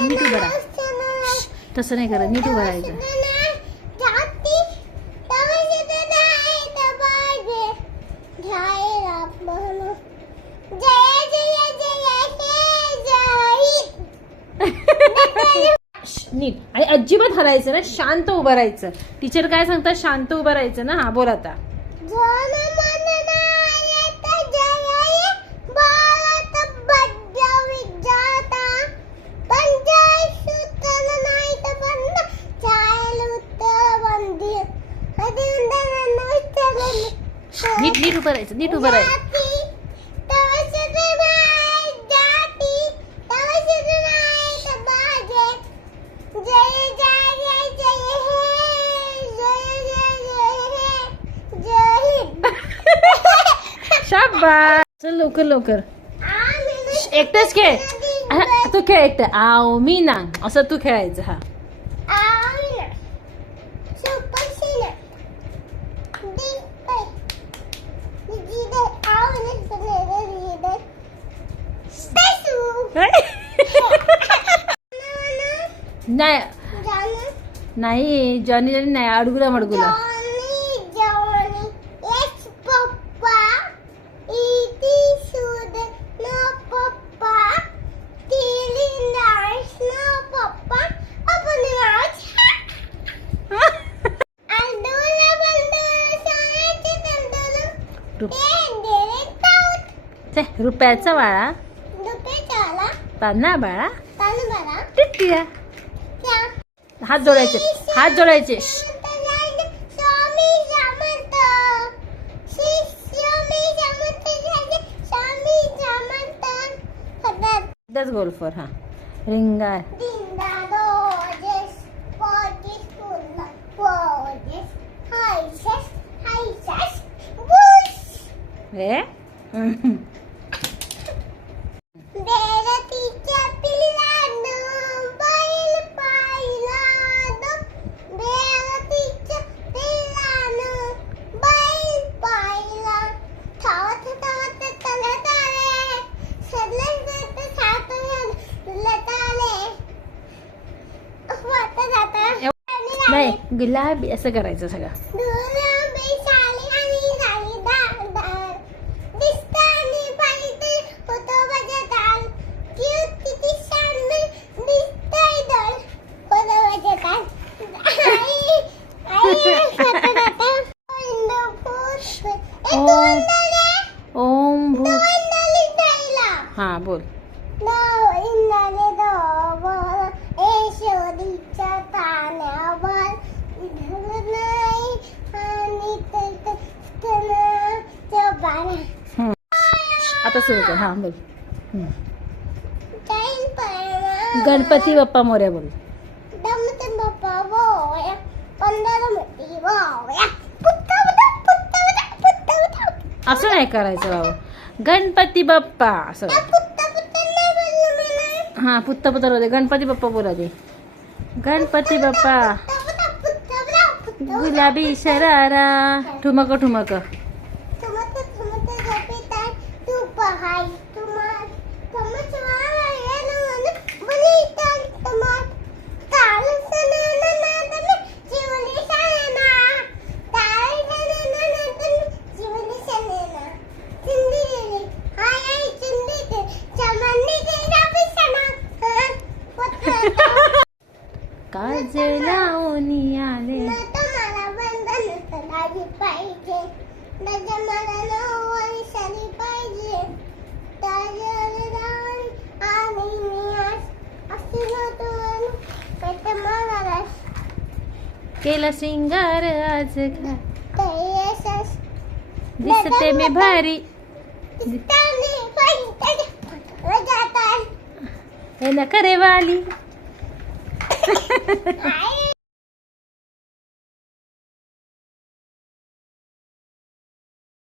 नीट उभं राहा. तसं नाही करत नीट उभं राहायचं जय नीट. आणि अजिबात हलायचं ना शांत उभं राहायचं. टीचर काय सांगतात? शांत उभं राहायचं ना? हा बोल आता. नीट नीट उभं राहायचं नीट उभं राहायचं. शाबास चल लवकर लवकर. एकटंच खेळ. तू खेळ एकटं. आव मी ना. असं तू खेळायचं हा. नाही. नाही जॉनी जॉनी नाही. अडगुला मडगुला. रुपयाचा बाळा. ताना बाळा. टिट्टिया हात जोडायचे हात जोडायचे. श्श. दस गोल फॉर हा. रिंगा. जाता नाही गुलाबी असं करायचं सगळं बाळा हम्म. आता सुरू कर. हा बोल. गणपती बाप्पा मोर्या बोल. असं नाही करायचं बाबा. गणपती बाप्पा असं. हा पुत्ता पुत्ता बोलते गणपती बाप्पा बोला ते गणपती बाप्पा. गुलाबी शरारा. ठुमक ठुमक. असे नव्हतं पेट मला केला श्रृंगार आज. दिसते मी भारी. पाहिजे हे न करे वाली. Hi.